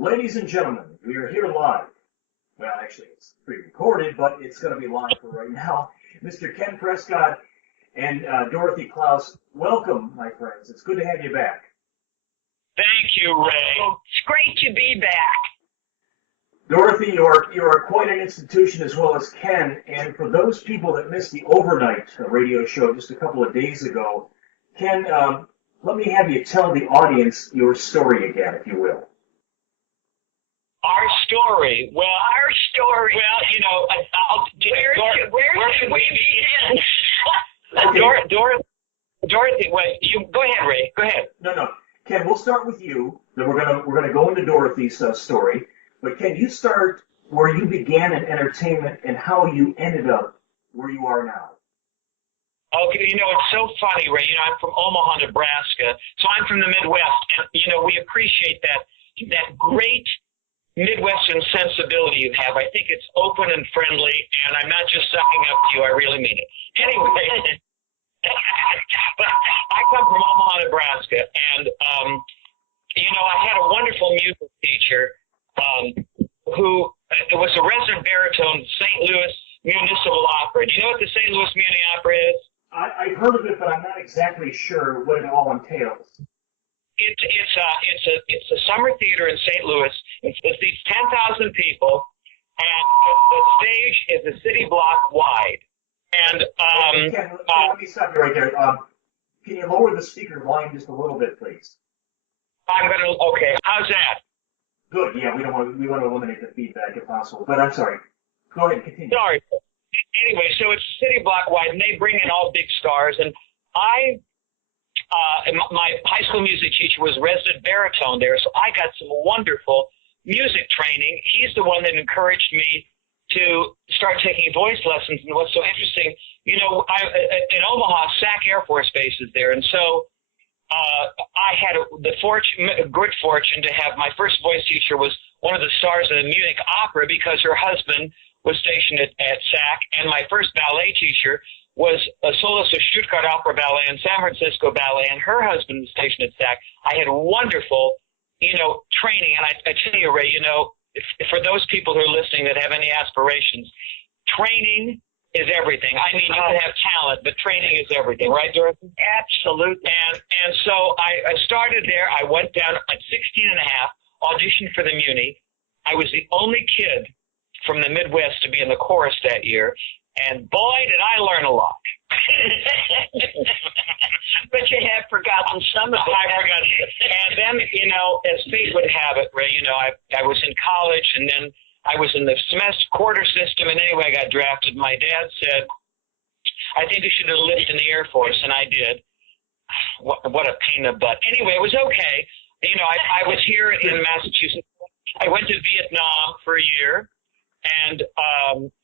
Ladies and gentlemen, we are here live. Well, actually, it's pre-recorded, but it's going to be live for right now. Mr. Ken Prescott and Dorothy Kloss, welcome, my friends. It's good to have you back. Thank you, Ray. It's great to be back. Dorothy, you're quite an institution as well as Ken, and for those people that missed the overnight radio show just a couple of days ago, Ken, let me have you tell the audience your story again, if you will. Our story. Well, where should we begin? Okay. Dorothy, wait, you go ahead, Ray. Go ahead. No. Ken, we'll start with you. Then we're gonna go into Dorothy's story. But Ken, you start where you began in entertainment and how you ended up where you are now. Okay, it's so funny, Ray. I'm from Omaha, Nebraska, so I'm from the Midwest, and we appreciate that great Midwestern sensibility you have. I think it's open and friendly, and I'm not just sucking up to you. I really mean it. Anyway, but I come from Omaha, Nebraska, and I had a wonderful music teacher who was a resident baritone at St. Louis Municipal Opera. Do you know what the St. Louis Muni Opera is? I've heard of it, but I'm not exactly sure what it all entails. It's a summer theater in St. Louis. It's these 10,000 people, and the stage is a city block wide. And Ken, let me stop you right there. Can you lower the speaker volume just a little bit, please? Okay. How's that? Good. Yeah, we want to eliminate the feedback if possible. But I'm sorry. Go ahead, continue. Sorry. Anyway, so it's city block wide, and they bring in all big stars. And my high school music teacher was resident baritone there, so I got some wonderful music training. He's the one that encouraged me to start taking voice lessons. And what's so interesting, in Omaha, Sac Air Force Base is there, and so I had good fortune to have my first voice teacher was one of the stars of the Munich Opera because her husband was stationed at SAC, and my first ballet teacher was a soloist of Stuttgart Opera Ballet and San Francisco Ballet, and her husband was stationed at SAC. I had wonderful, training, and I tell you, Ray, if for those people who are listening that have any aspirations, training is everything. I mean, you can have talent, but training is everything, right, Dorothy? Absolutely. And so I started there. I went down at 16 and a half, auditioned for the Muni. I was the only kid from the Midwest to be in the chorus that year, and boy, did I learn a lot. But you have forgotten some of it. I forgot. And then, as fate would have it, Ray, I was in college, and then I was in the quarter system, and anyway, I got drafted. My dad said, I think you should enlist in the Air Force, and I did. What a pain in the butt. Anyway, it was okay. I was here in Massachusetts. I went to Vietnam for a year and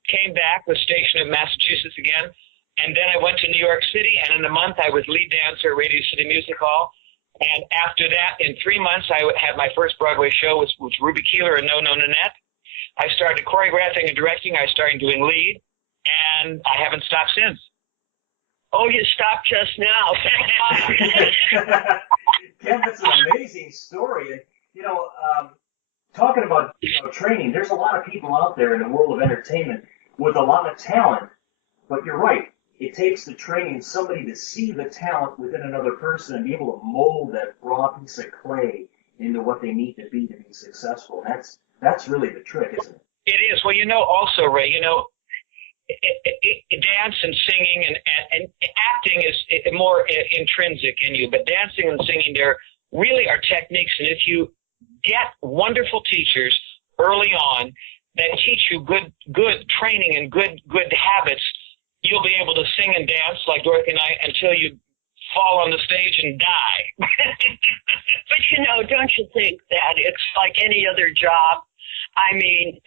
came back, was stationed in Massachusetts again, and then I went to New York City, and in a month I was lead dancer at Radio City Music Hall. And after that, in 3 months, I had my first Broadway show, which was Ruby Keeler and No No Nanette. I started choreographing and directing. I started doing lead, and I haven't stopped since. Oh, you stopped just now. Ken, that's an amazing story. And, talking about training, there's a lot of people out there in the world of entertainment with a lot of talent. But you're right. It takes the training, somebody to see the talent within another person and be able to mold that raw piece of clay into what they need to be successful. That's really the trick, isn't it? It is. Well, also, Ray, dance and singing and acting is more intrinsic in you, but dancing and singing, there really are techniques. And if you get wonderful teachers early on that teach you good training and good habits, you'll be able to sing and dance like Dorothy and I until you fall on the stage and die. But don't you think that it's like any other job? I mean,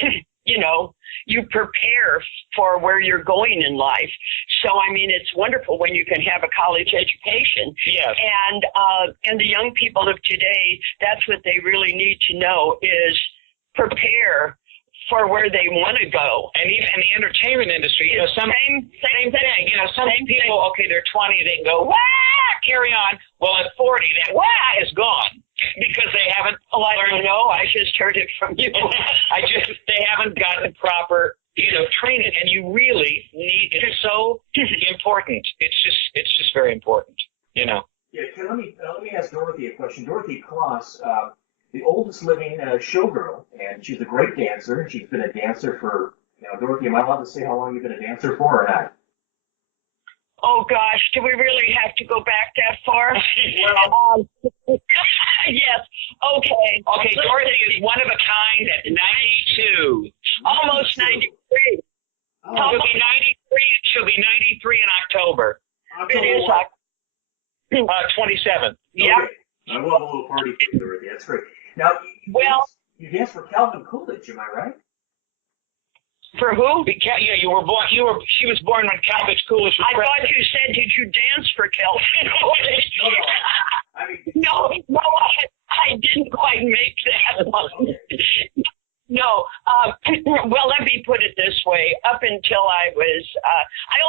you prepare for where you're going in life. So, I mean, it's wonderful when you can have a college education. Yes. And the young people of today, that's what they really need to know is prepare for where they want to go. And even in the entertainment industry, same thing. Some people, okay, they're 20, they can go, wah, carry on. Well, at 40, that wah is gone. because they haven't Oh, I learned. don't know. I just heard it from you. They haven't gotten proper, training, and you really need. It's so important. It's just very important. Yeah, let me ask Dorothy a question. Dorothy Kloss, the oldest living showgirl, and she's a great dancer. She's been a dancer for, Dorothy, am I allowed to say how long you've been a dancer for or not? Oh, gosh, do we really have to go back that far? Well, yes. Okay. Okay, Dorothy is one of a kind at 92. Almost 93. Oh, She'll be 93. She'll be 93 in October. It is like 27th. Yeah. Okay. We'll have a little party for you, Dorothy. That's great. Now, you danced for Calvin Coolidge, am I right? For who? Yeah, you were born. She was born when Calvin Coolidge was I thought you said, did you dance for Calvin Coolidge? No, No, I didn't quite make that one. Okay. No. Well, let me put it this way. Up until I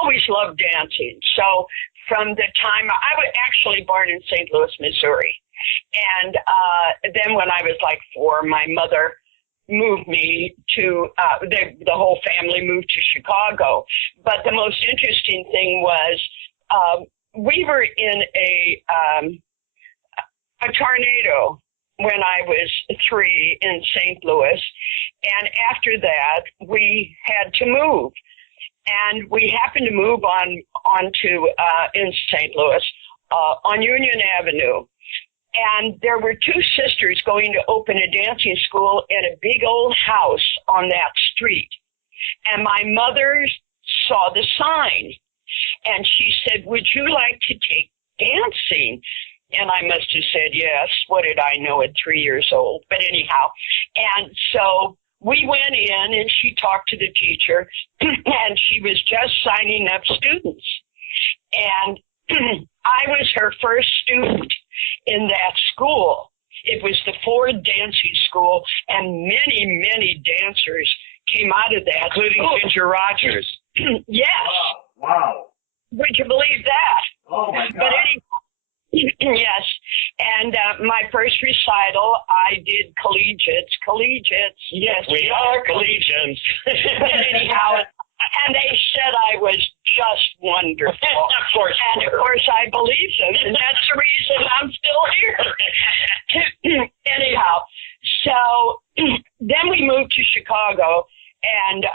always loved dancing. So from the time I was actually born in St. Louis, Missouri. And then when I was like 4, my mother moved me to, the whole family moved to Chicago. But the most interesting thing was we were in a tornado when I was 3 in St. Louis. And after that, we had to move. And we happened to move onto in St. Louis on Union Avenue. And there were 2 sisters going to open a dancing school at a big old house on that street. And my mother saw the sign. And she said, would you like to take dancing? And I must have said yes. What did I know at 3 years old? But anyhow, and so we went in and she talked to the teacher and she was just signing up students. And I was her first student in that school. It was the Ford Dancing School, and many, many dancers came out of that, including Ginger Rogers. Yes. Wow. Would you believe that? Oh, my God. But yes. And my first recital, I did collegiates. Yes, we are collegians. But anyhow, and they said I was just wonderful. Of course. And of course I believe them, and that's the reason I'm still here. Anyhow, so then we moved to Chicago, and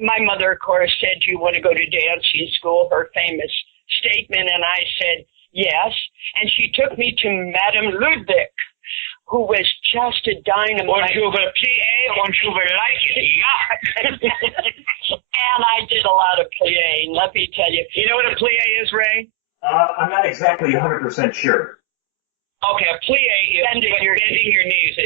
my mother, of course, said, do you want to go to dancing school? Her famous statement, and I said, yes. And she took me to Madame Ludwig, who was just a dynamite. Und you will plie, und you will like it. Yeah. And I did a lot of plie, let me tell you. You know what a plie is, Ray? I'm not exactly 100% sure. Okay, a plie is bending your knees.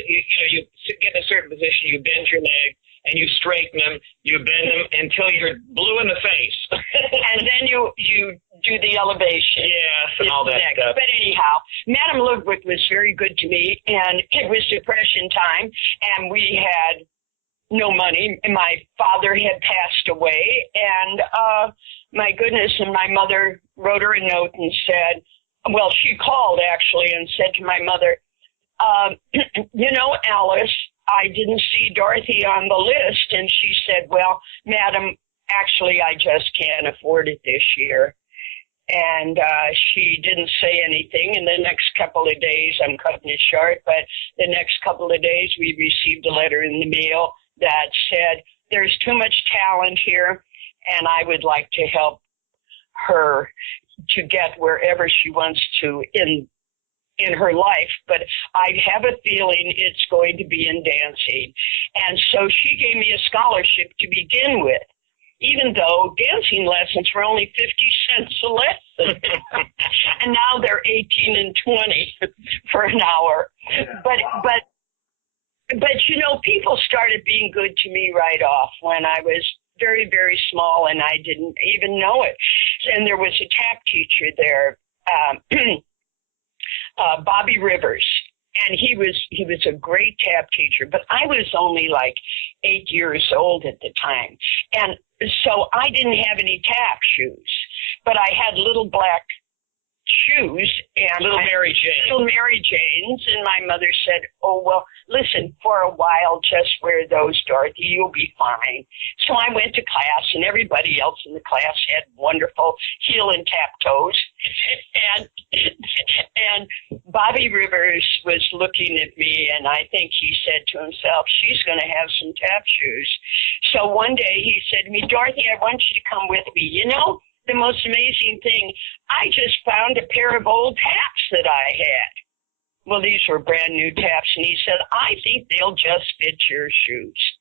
You get in a certain position, you bend your leg, and you straighten them, you bend them until you're blue in the face. And then you do the elevation. Yes, and all that stuff. But anyhow, Madame Ludwig was very good to me, and it was Depression time, and we had no money. My father had passed away, and my goodness, and my mother wrote her a note and said, well, she called actually and said to my mother, Alice, I didn't see Dorothy on the list. And she said, well, madam, actually, I just can't afford it this year. And she didn't say anything. And the next couple of days, I'm cutting it short, but the next couple of days, we received a letter in the mail that said, there's too much talent here, and I would like to help her to get wherever she wants to in her life, but I have a feeling it's going to be in dancing. And so she gave me a scholarship to begin with, even though dancing lessons were only 50 cents a lesson. And now they're 18 and 20 for an hour. Yeah. But people started being good to me right off when I was very, very small, and I didn't even know it. And there was a tap teacher there, Bobby Rivers, and he was a great tap teacher, but I was only like 8 years old at the time. And so I didn't have any tap shoes, but I had little black shoes, and Little Mary Jane. Little Mary Janes, and my mother said, oh, well, listen, for a while, just wear those, Dorothy, you'll be fine. So I went to class, and everybody else in the class had wonderful heel and tap toes, and Bobby Rivers was looking at me, and I think he said to himself, she's going to have some tap shoes. So one day he said to me, Dorothy, I want you to come with me. You know, the most amazing thing, I just found a pair of old taps that I had. Well, these were brand new taps, and he said, I think they'll just fit your shoes.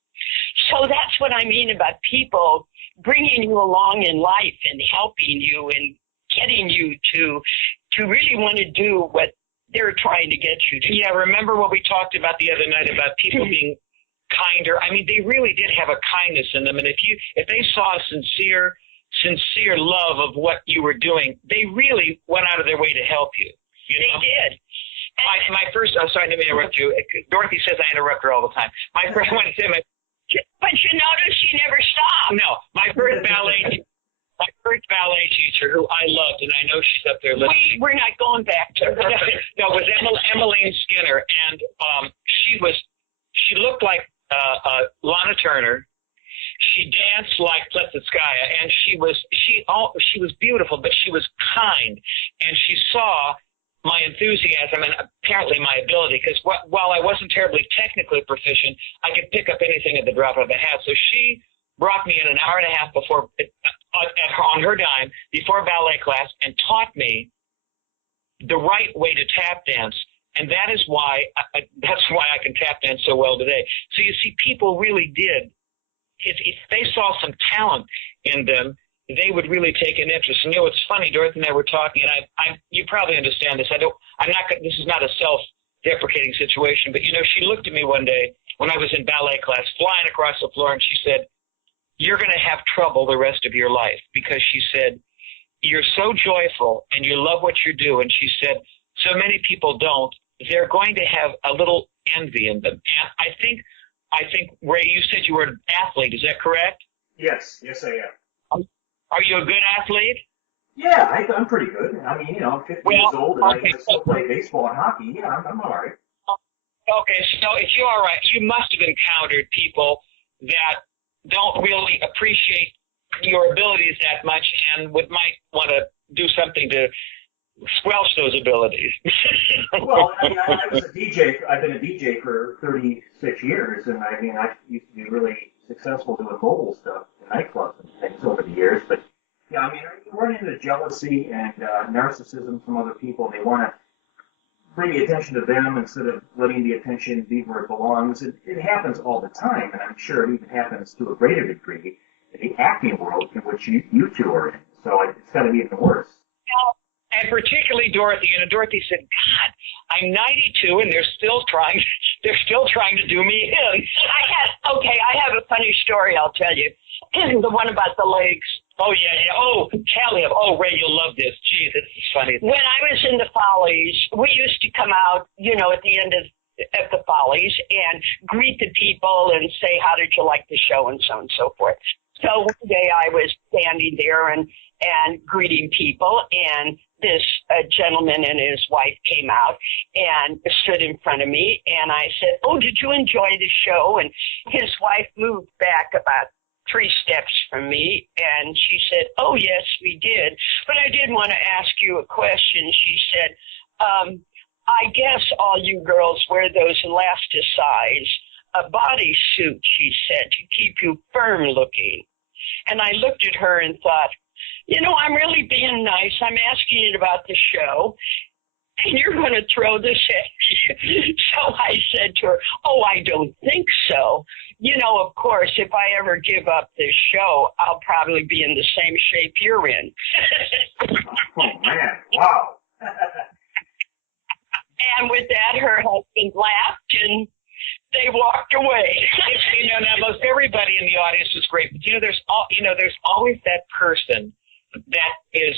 So that's what I mean about people bringing you along in life and helping you and getting you to really want to do what they're trying to get you to. Yeah, remember what we talked about the other night about people being kinder? I mean, they really did have a kindness in them, and if they saw a sincere love of what you were doing, they really went out of their way to help you. You know? They did. My first, I'm sorry to interrupt you. Dorothy says I interrupt her all the time. My first one, but you notice she never stopped. no, my first ballet teacher, who I loved, and I know she's up there listening. We're not going back to her. No, it was Emmeline Skinner, and she looked like Lana Turner. She danced like Plesetskaya, and she was beautiful, but she was kind, and she saw my enthusiasm and apparently my ability, because while I wasn't terribly technically proficient, I could pick up anything at the drop of a hat. So she brought me in an hour and a half before, on her dime, before ballet class, and taught me the right way to tap dance. And that is why I can tap dance so well today. So you see, people really did. If they saw some talent in them, they would really take an interest. And you know, it's funny, Dorothy and I were talking, and you probably understand this. This is not a self-deprecating situation, but you know, she looked at me one day when I was in ballet class, flying across the floor, and she said, "You're going to have trouble the rest of your life," because she said, "You're so joyful and you love what you do." And she said, "So many people don't. They're going to have a little envy in them." And I think, Ray, you said you were an athlete. Is that correct? Yes, I am. Are you a good athlete? Yeah, I'm pretty good. I mean, you know, I'm 50 years old, and I still play baseball and hockey. Yeah, I'm all right. Okay, so if you're all right, you must have encountered people that don't really appreciate your abilities that much and might want to do something to squelch those abilities. Well, I mean, I was a DJ. I've been a DJ for 36 years, and I mean, I used to be really successful doing mobile stuff in nightclubs and things over the years. But yeah, I mean, you run into jealousy and narcissism from other people. They want to bring the attention to them instead of letting the attention be where it belongs. It happens all the time, and I'm sure it even happens to a greater degree in the acting world in which you two are in. So it's got to be even worse. And particularly Dorothy. You know, Dorothy said, "God, I'm 92, and they're still trying to do me in." I have a funny story I'll tell you. The one about the legs. Oh, yeah. Oh, tell him. Oh, Ray, you'll love this. Gee, this is funny. When I was in the Follies, we used to come out, you know, at the end of the Follies and greet the people and say, how did you like the show, and so on and so forth. So one day I was standing there and greeting people, and this gentleman and his wife came out and stood in front of me, and I said, "Oh, did you enjoy the show?" And his wife moved back about 3 steps from me, and she said, "Oh, yes, we did. But I did want to ask you a question." She said, "I guess all you girls wear those elasticize bodysuit," she said, "to keep you firm looking." And I looked at her and thought, you know, I'm really being nice. I'm asking you about the show, and you're going to throw this at me. So I said to her, "Oh, I don't think so. You know, of course, if I ever give up this show, I'll probably be in the same shape you're in." Oh, man. Wow. And with that, her husband laughed, and they walked away. You know, now most everybody in the audience was great, but there's always that person that is,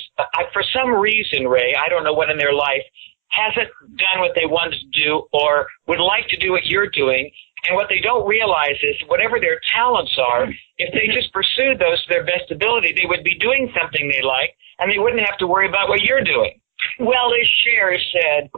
for some reason, Ray, I don't know what in their life, hasn't done what they wanted to do or would like to do what you're doing. And what they don't realize is whatever their talents are, if they just pursued those to their best ability, they would be doing something they like, and they wouldn't have to worry about what you're doing. Well, as Cher said,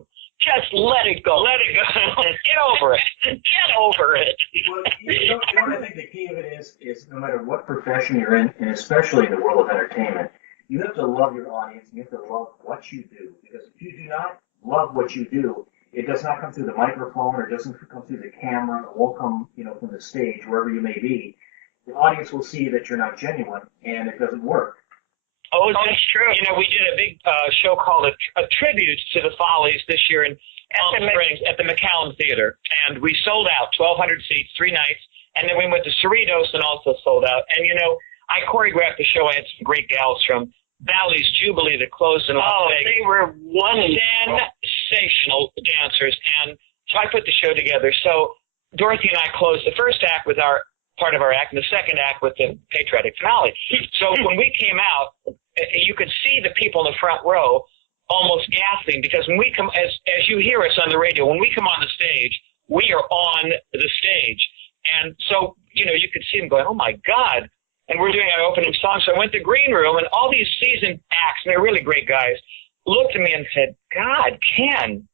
just let it go. Let it go. Get over it. Get over it. Well, you know what I think the key of it is no matter what profession you're in, and especially in the world of entertainment, you have to love your audience, and you have to love what you do. Because if you do not love what you do, it does not come through the microphone, or it doesn't come through the camera, or won't come, from the stage, wherever you may be. The audience will see that you're not genuine, and it doesn't work. Oh, that's true. We did a big show called a tribute to the Follies this year in Palm Springs at the McCallum Theater, and we sold out 1,200 seats, 3 nights, and then we went to Cerritos and also sold out. And I choreographed the show. I had some great gals from Bally's Jubilee that closed in Las Vegas. They were sensational dancers, and so I put the show together. So Dorothy and I closed the first act with our part of our act, and the second act with the patriotic finale. So when we came out, you could see the people in the front row almost gasping, because when we come, as you hear us on the radio, when we come on the stage, we are on the stage. And so, you could see them going, oh my God. And we're doing our opening song. So I went to the green room, and all these seasoned acts, and they're really great guys, looked at me and said, God, Ken,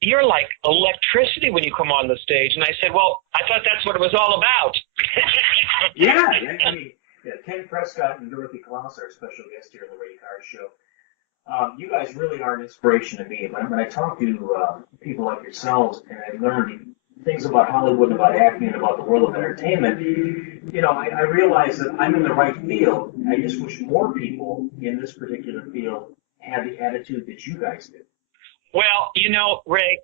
you're like electricity when you come on the stage. And I said, well, I thought that's what it was all about. Yeah, Ken Prescott and Dorothy Kloss are special guests here on the Ray Card Show. You guys really are an inspiration to me. When I talk to people like yourselves, and I learned things about Hollywood, and about acting, and about the world of entertainment, I realize that I'm in the right field. I just wish more people in this particular field had the attitude that you guys do. Well, Ray,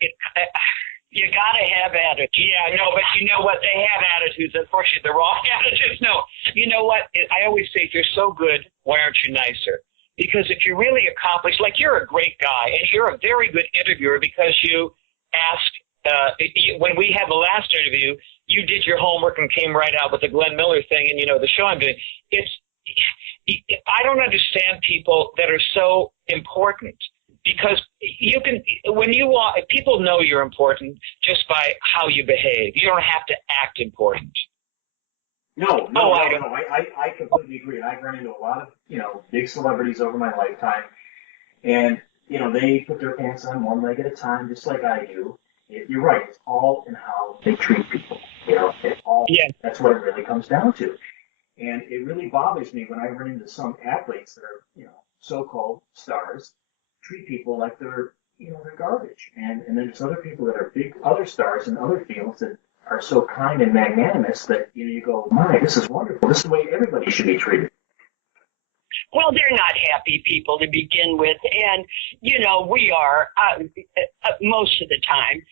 you got to have attitude. Yeah, no, but you know what? They have attitudes. Unfortunately, the wrong attitudes. No, you know what? I always say, if you're so good, why aren't you nicer? Because if you're really accomplished, like you're a great guy, and you're a very good interviewer because you asked, when we had the last interview, you did your homework and came right out with the Glenn Miller thing and, the show I'm doing. I don't understand people that are so important. Because people know you're important just by how you behave. You don't have to act important. No. I completely agree. And I've run into a lot of, big celebrities over my lifetime. And, they put their pants on one leg at a time, just like I do. You're right. It's all in how they treat people. That's what it really comes down to. And it really bothers me when I run into some athletes that are, so-called stars, treat people like they're garbage. And then there's other people that are big other stars in other fields that are so kind and magnanimous that you go, my, this is wonderful. This is the way everybody should be treated. Well, they're not happy people to begin with. And, we are most of the time.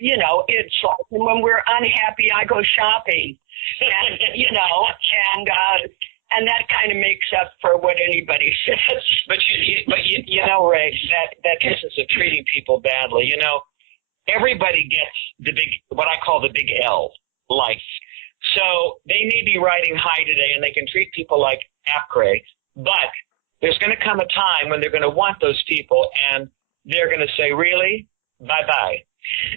It's like when we're unhappy, I go shopping. And, and that kind of makes up for what anybody says. But Ray, that business of treating people badly, everybody gets what I call the big L, life. So they may be riding high today and they can treat people like Apcray, but there's going to come a time when they're going to want those people and they're going to say, really? Bye-bye.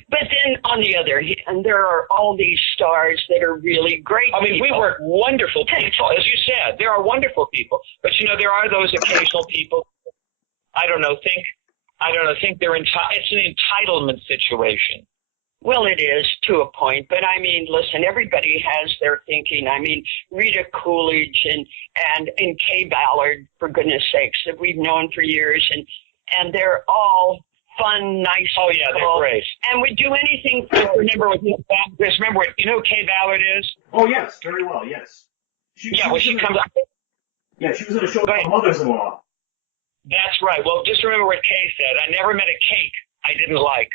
But then, on the other hand, there are all these stars that are really great people. We work wonderful people. As you said, there are wonderful people. But, there are those occasional people, think they're it's an entitlement situation. Well, it is to a point. But, listen, everybody has their thinking. Rita Coolidge and Kay Ballard, for goodness sakes, that we've known for years. And they're all fun, nice. Oh yeah, they're great. And we do anything for. Remember what who Kay Ballard is? Oh yes, very well. Yes. She comes up. Yeah, she was in a show called Mothers-in-Law. That's right. Well, just remember what Kay said. I never met a cake I didn't like.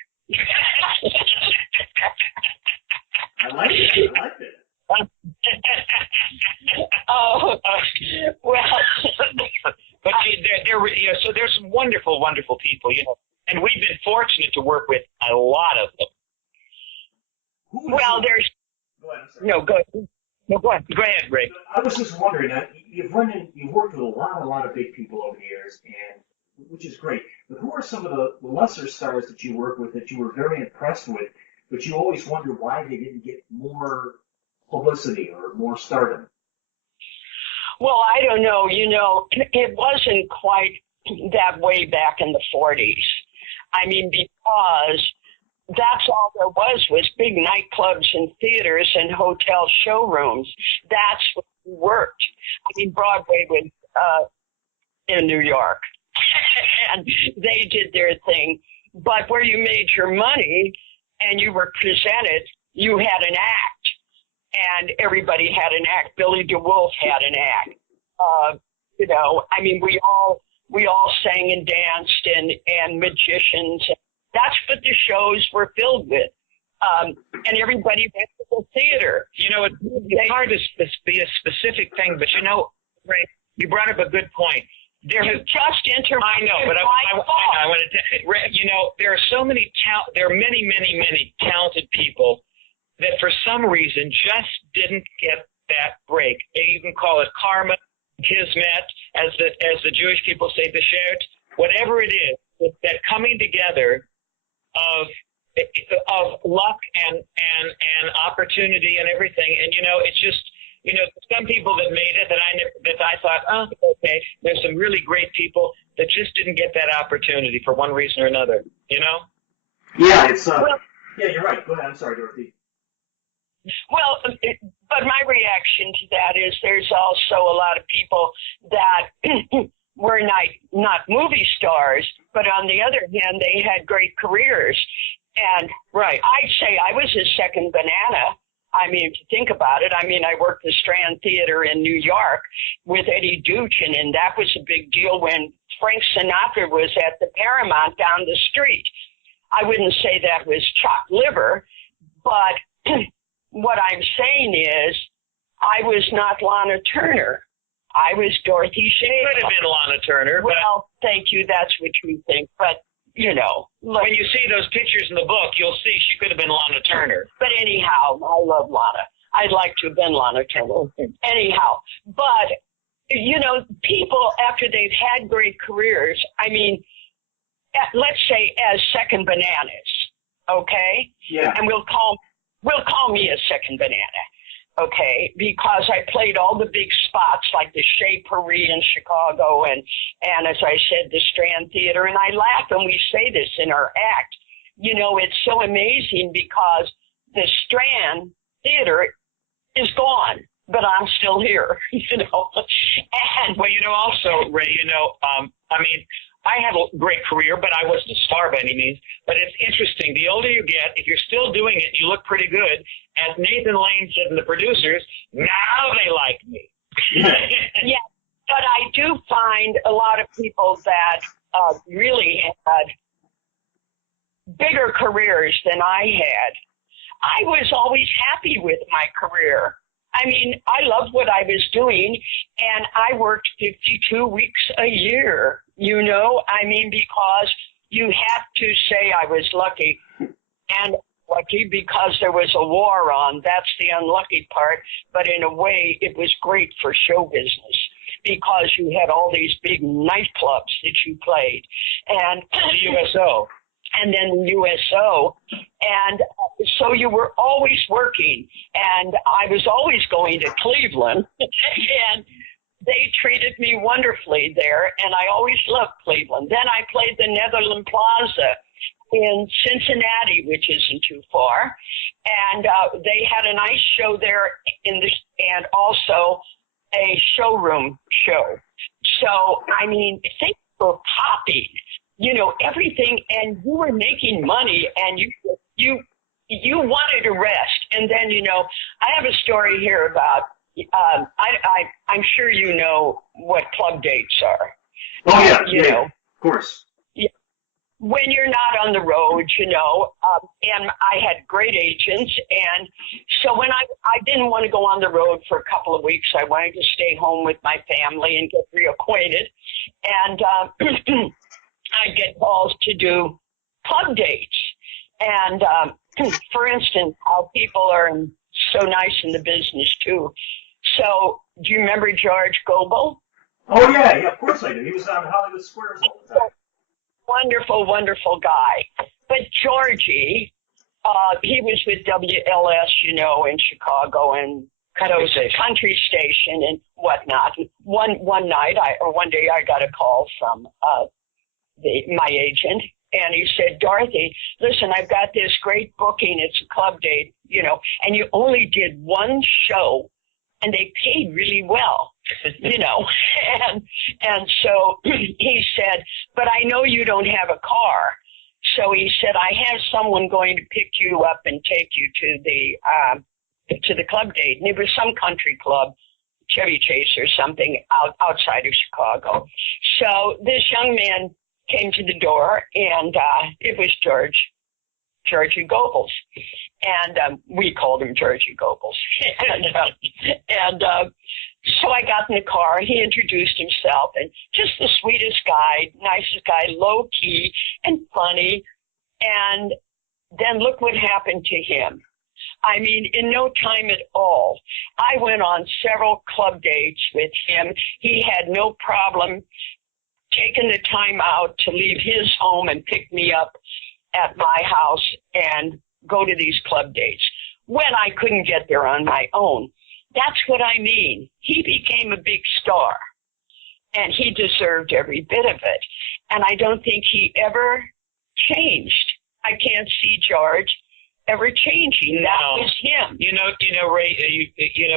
I liked it. Well. But so there's some wonderful, wonderful people, and we've been fortunate to work with a lot of them. Well, there's. Go ahead. No, go ahead. No, go ahead. Go ahead, Ray. I was just wondering. You've worked with a lot of big people over the years, and which is great. But who are some of the lesser stars that you work with that you were very impressed with, but you always wonder why they didn't get more publicity or more stardom? Well, I don't know. It wasn't quite that way back in the 40s. I mean, because that's all there was big nightclubs and theaters and hotel showrooms. That's what worked. I mean, Broadway was in New York, and they did their thing. But where you made your money and you were presented, you had an act, and everybody had an act. Billy DeWolf had an act. You know, I mean, we all sang and danced and magicians. That's what the shows were filled with. And everybody went to the theater. You know, it's hard to be a specific thing, but you know, Ray, you brought up a good point. You just entered. I know, but I want to. You know, there are many talented people that for some reason just didn't get that break. They even call it karma, kismet, as the Jewish people say, b'shert. Whatever it is, it's that coming together of luck and opportunity and everything. And you know, it's just, you know, some people that made it that I thought, oh, okay, there's some really great people that just didn't get that opportunity for one reason or another. You know? Yeah, it's yeah, you're right. Go ahead. I'm sorry, Dorothy. Well, but my reaction to that is there's also a lot of people that were not movie stars, but on the other hand, they had great careers. And right, I'd say I was a second banana. I mean, to think about it, I mean, I worked the Strand Theater in New York with Eddie Duchin, and that was a big deal when Frank Sinatra was at the Paramount down the street. I wouldn't say that was chopped liver, but what I'm saying is I was not Lana Turner. I was Dorothy Shea. Could have been Lana Turner. Well, thank you. That's what you think. But, you know. When you see those pictures in the book, you'll see she could have been Lana Turner. But anyhow, I love Lana. I'd like to have been Lana Turner. Anyhow. But, you know, people, after they've had great careers, I mean, let's say as second bananas, okay? Yeah. And we'll call me a second banana, okay? Because I played all the big spots like the Chez Paris in Chicago and as I said, the Strand Theater. And I laugh when we say this in our act. You know, it's so amazing because the Strand Theater is gone, but I'm still here, you know. And well, you know, also, Ray, you know, I mean, I had a great career, but I wasn't a star by any means. But it's interesting. The older you get, if you're still doing it, you look pretty good. As Nathan Lane said to the producers, now they like me. Yeah, but I do find a lot of people that really had bigger careers than I had. I was always happy with my career. I mean, I loved what I was doing, and I worked 52 weeks a year, you know? I mean, because you have to say I was lucky, and lucky because there was a war on. That's the unlucky part, but in a way, it was great for show business because you had all these big nightclubs that you played. And the USO. And then USO. And so you were always working. And I was always going to Cleveland. And they treated me wonderfully there. And I always loved Cleveland. Then I played the Netherland Plaza in Cincinnati, which isn't too far. And they had a nice show there and also a showroom show. So, I mean, things were popping. You know, everything, and you were making money, and you wanted to rest. And then, you know, I have a story here about, I'm sure you know what club dates are. Oh, yeah, you know, of course. Yeah. When you're not on the road, you know, and I had great agents, and so when I didn't want to go on the road for a couple of weeks, I wanted to stay home with my family and get reacquainted, and I'd get calls to do club dates. And, for instance, how people are so nice in the business, too. So, do you remember George Goebel? Oh, yeah, of course I do. He was on Hollywood Squares all the time. Wonderful, wonderful guy. But Georgie, he was with WLS, you know, in Chicago and country station and whatnot. One day I got a call from my agent, and he said, Dorothy, listen, I've got this great booking. It's a club date, and you only did one show, and they paid really well, and so he said, but I know you don't have a car. So he said, I have someone going to pick you up and take you to the club date. And it was some country club, Chevy Chase or something outside of Chicago. So this young man came to the door, and it was Georgie Goebbels. And we called him Georgie Goebbels. and so I got in the car. He introduced himself, and just the sweetest guy, nicest guy, low key and funny. And then look what happened to him. I mean, in no time at all, I went on several club dates with him. He had no problem taking the time out to leave his home and pick me up at my house and go to these club dates when I couldn't get there on my own. That's what I mean. He became a big star, and he deserved every bit of it. And I don't think he ever changed. I can't see George ever changing. That was him. Ray,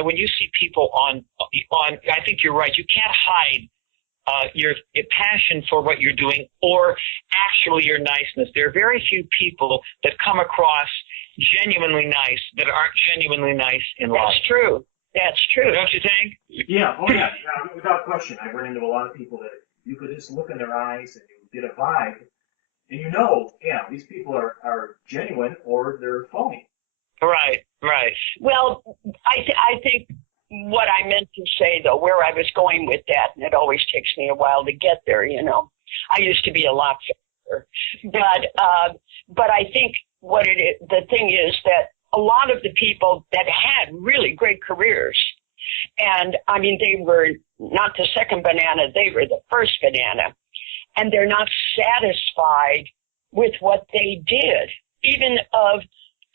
when you see people on, I think you're right. You can't hide your passion for what you're doing or actually your niceness. There are very few people that come across genuinely nice that aren't genuinely nice in life. That's true. That's true. Don't you think? Yeah. Oh, yeah. Without question. I run into a lot of people that you could just look in their eyes and you get a vibe, and these people are genuine or they're phony. Right. Well, I think what I meant to say, though, where I was going with that, and it always takes me a while to get there, I used to be a lot faster. But I think the thing is that a lot of the people that had really great careers, and I mean, they were not the second banana, they were the first banana, and they're not satisfied with what they did, even of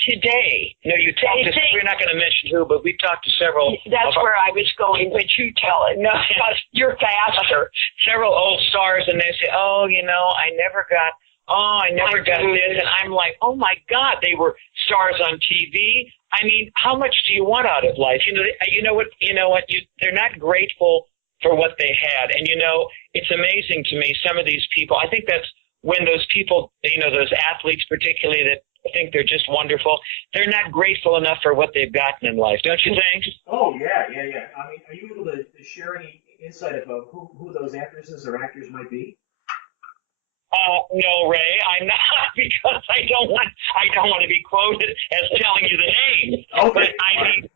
today. We're not going to mention who, but we've talked to several. That's where I was going, but you tell it. No, you're faster. Several old stars, and they say, I never got this. And I'm like, oh my God, they were stars on TV. I mean, how much do you want out of life? They're not grateful for what they had. And it's amazing to me, some of these people, I think that's when those people, those athletes particularly that think they're just wonderful, they're not grateful enough for what they've gotten in life. Don't you think? Oh, yeah. I mean, are you able to share any insight of who those actresses or actors might be? No, Ray, I'm not, because I don't want to be quoted as telling you the name. Okay. But I understand.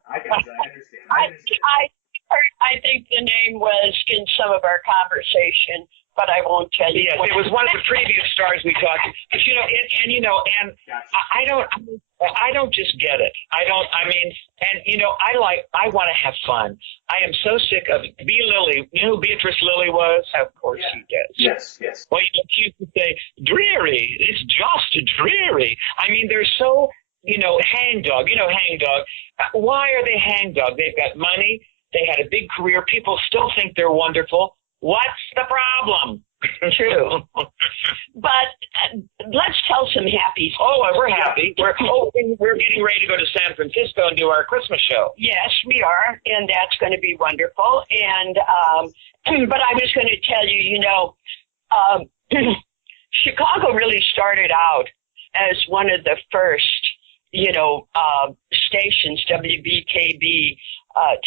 I think the name was in some of our conversation, but I won't tell you. Yes, it was one of the previous stars we talked to. But I don't just get it. I want to have fun. I am so sick of B. Lilly. You know who Beatrice Lilly was? Of course he does. Yes. Well, she used to say, dreary. It's just dreary. I mean, they're so, hangdog. Hangdog. Why are they hangdog? They've got money. They had a big career. People still think they're wonderful. What's the problem? True. But let's tell some happy stories. Oh, we're happy. We're getting ready to go to San Francisco and do our Christmas show. Yes, we are, and that's going to be wonderful. And but I was going to tell you, Chicago really started out as one of the first, stations, WBKB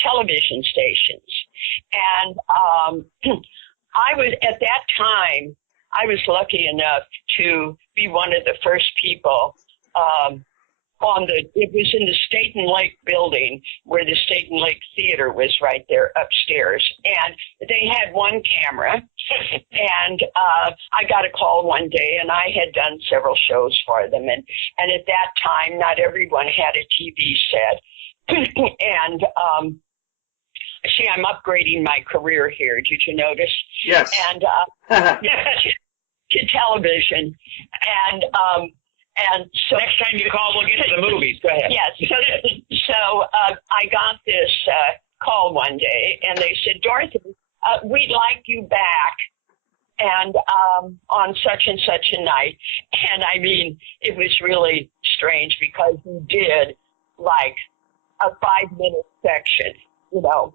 television stations, and I was, at that time, I was lucky enough to be one of the first people it was in the Staten Lake building where the Staten Lake Theater was right there upstairs. And they had one camera, and I got a call one day, and I had done several shows for them. And at that time, not everyone had a TV set. And see, I'm upgrading my career here. Did you notice? Yes. And to television. And And so Next time you call, we'll get to the movies. Go ahead. yes. So I got this call one day, and they said, Dorothy, we'd like you back, and on such and such a night. And I mean, it was really strange because we did like a 5-minute section, you know.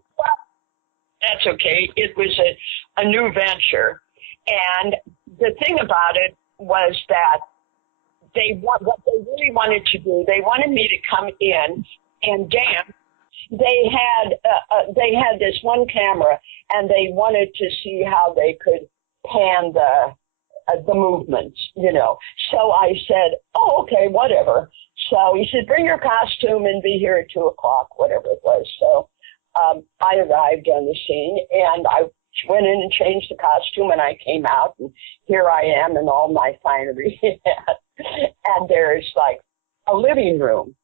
That's okay. It was a new venture. And the thing about it was that what they really wanted to do, they wanted me to come in and dance. They had this one camera, and they wanted to see how they could pan the movements, you know. So I said, oh, okay, whatever. So he said, bring your costume and be here at 2:00, whatever it was. So I arrived on the scene, and I went in and changed the costume, and I came out, and here I am in all my finery. And there's like a living room,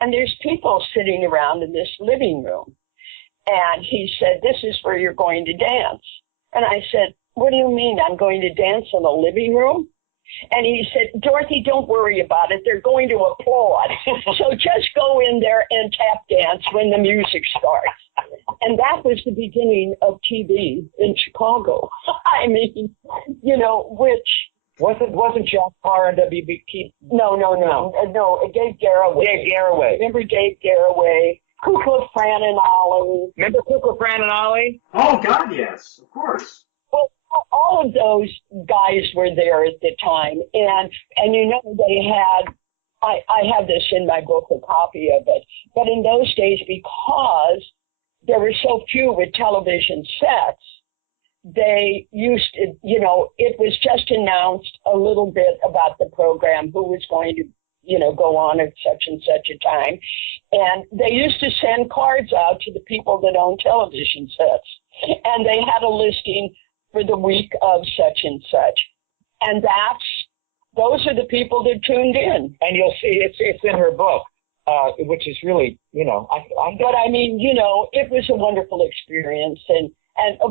and there's people sitting around in this living room. And he said, this is where you're going to dance. And I said, what do you mean I'm going to dance in a living room? And he said, Dorothy, don't worry about it. They're going to applaud. So just go in there and tap dance when the music starts. And that was the beginning of TV in Chicago. I mean, you know, which... Wasn't Jack Parr and WBT? No, Dave Garroway. Dave Garroway. Remember Dave Garroway? Kukla, Fran, and Ollie. Remember Kukla, Fran, and Ollie? Oh, God, yes, of course. Well, all of those guys were there at the time, and you know, they had. I have this in my book, a copy of it. But in those days, because there were so few with television sets, they used to, you know, it was just announced a little bit about the program, who was going to, you know, go on at such and such a time. And they used to send cards out to the people that owned television sets. And they had a listing for the week of such and such. And those are the people that tuned in. And you'll see it's in her book, which is really, you know, But I mean, you know, it was a wonderful experience. And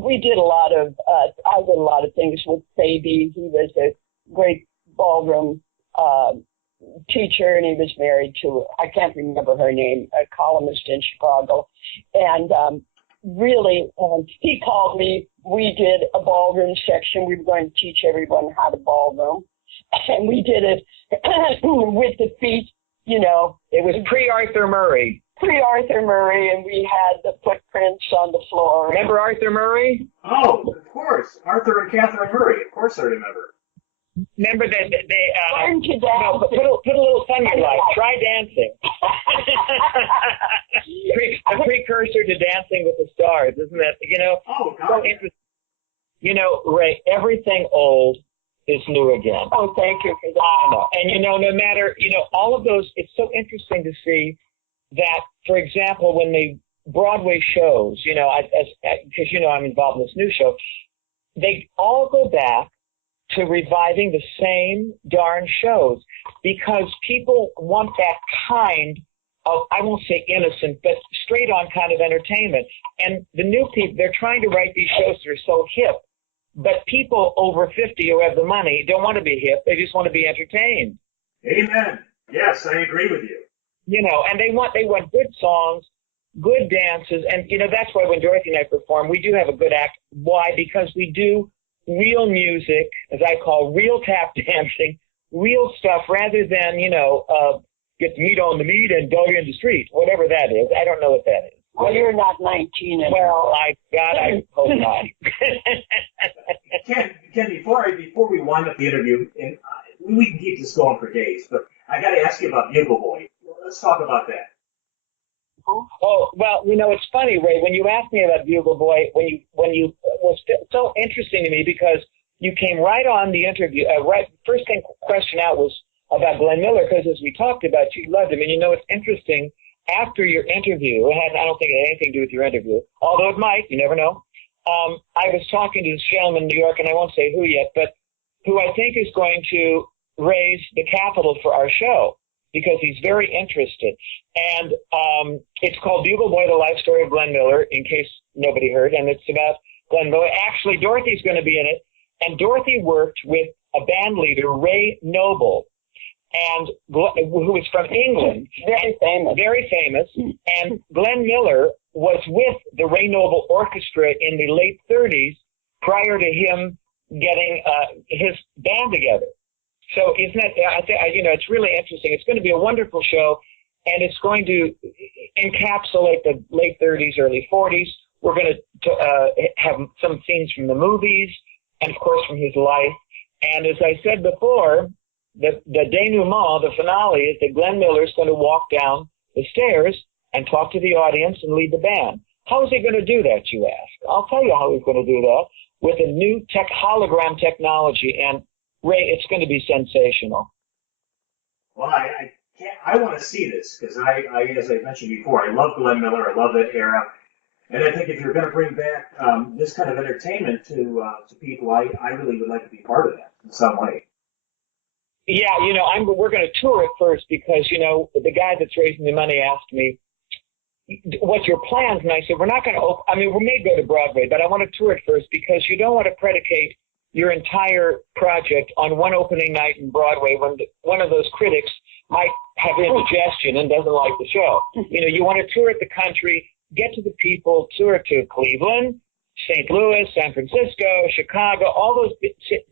we did a lot of, I did a lot of things with Baby. He was a great ballroom teacher, and he was married to, I can't remember her name, a columnist in Chicago. And really, he called me. We did a ballroom section. We were going to teach everyone how to ballroom. And we did it with the feet, you know. It was pre-Arthur Murray. Pre-Arthur Murray, and we had the footprints on the floor. Remember Arthur Murray? Oh, of course. Arthur and Catherine Murray. Of course I remember. Remember that they learn to dance. No, but put a little fun in your life. Try dancing. A precursor to Dancing with the Stars, isn't that? You know. Oh, God. So interesting. You know, Ray, everything old is new again. Oh, thank you for that. I know. And you know, no matter, you know, all of those. It's so interesting to see that, for example, when the Broadway shows, you know, because you know I'm involved in this new show, they all go back to reviving the same darn shows because people want that kind of, I won't say innocent, but straight on kind of entertainment. And the new people, they're trying to write these shows that are so hip, but people over 50 who have the money don't want to be hip. They just want to be entertained. Amen. Yes, I agree with you. You know, and they want good songs, good dances. And, you know, that's why when Dorothy and I perform, we do have a good act. Why? Because we do real music, as I call real tap dancing, real stuff, rather than, you know, get the meat on the meat and dog in the street, whatever that is. I don't know what that is. Well, you're not 19 anymore. Well, I hope not. Ken, before we wind up the interview, and we can keep this going for days, but I got to ask you about Bugle Boy. Let's talk about that. Oh, well, you know, it's funny, Ray, when you asked me about Bugle Boy, when you was so interesting to me because you came right on the interview, first question out was about Glenn Miller, because as we talked about, you loved him. And you know, it's interesting, after your interview, I don't think it had anything to do with your interview, although it might, you never know. I was talking to this gentleman in New York, and I won't say who yet, but who I think is going to raise the capital for our show, because he's very interested. And it's called Bugle Boy, The Life Story of Glenn Miller, in case nobody heard, and it's about Glenn Miller. Actually, Dorothy's going to be in it, and Dorothy worked with a band leader, Ray Noble, and who was from England. Very famous. Very famous. And Glenn Miller was with the Ray Noble Orchestra in the late 30s prior to him getting his band together. So isn't that, it's really interesting. It's going to be a wonderful show, and it's going to encapsulate the late 30s, early 40s. We're going to have some scenes from the movies and, of course, from his life. And as I said before, the denouement, the finale, is that Glenn Miller is going to walk down the stairs and talk to the audience and lead the band. How is he going to do that, you ask? I'll tell you how he's going to do that with a new hologram technology. And, Ray, it's going to be sensational. Well, I want to see this because as I mentioned before, I love Glenn Miller. I love that era. And I think if you're going to bring back this kind of entertainment to people, I really would like to be part of that in some way. Yeah, we're going to tour it first because, the guy that's raising the money asked me, what's your plans? And I said, we're not going to, we may go to Broadway, but I want to tour it first because you don't want to predicate your entire project on one opening night in Broadway when one of those critics might have indigestion and doesn't like the show. You want to tour it the country, get to the people, tour to Cleveland, St. Louis, San Francisco, Chicago, all those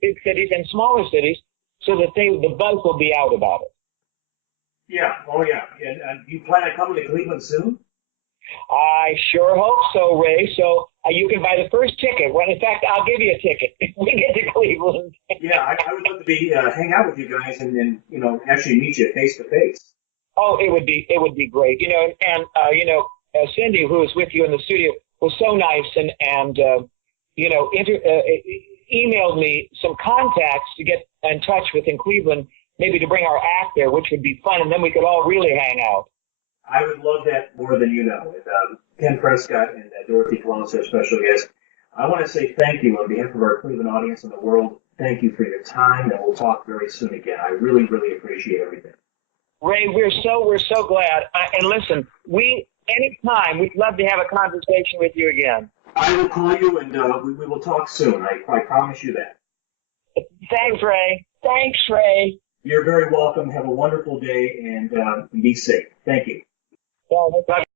big cities and smaller cities so that the buzz will be out about it. Yeah, oh yeah. And do you plan on coming to Cleveland soon? I sure hope so, Ray. So you can buy the first ticket. Well, in fact, I'll give you a ticket if we get to Cleveland. Yeah, I would love to hang out with you guys and actually meet you face to face. Oh, it would be great. Cindy, who was with you in the studio, was so nice and emailed me some contacts to get in touch with in Cleveland, maybe to bring our act there, which would be fun, and then we could all really hang out. I would love that more than you know. With Ken Prescott and Dorothy, Kloss, our special guest, I want to say thank you on behalf of our Cleveland audience and the world. Thank you for your time, and we'll talk very soon again. I really, really appreciate everything. Ray, we're so glad. And listen, anytime we'd love to have a conversation with you again. I will call you, and we will talk soon. I promise you that. Thanks, Ray. Thanks, Ray. You're very welcome. Have a wonderful day, and be safe. Thank you. Yeah,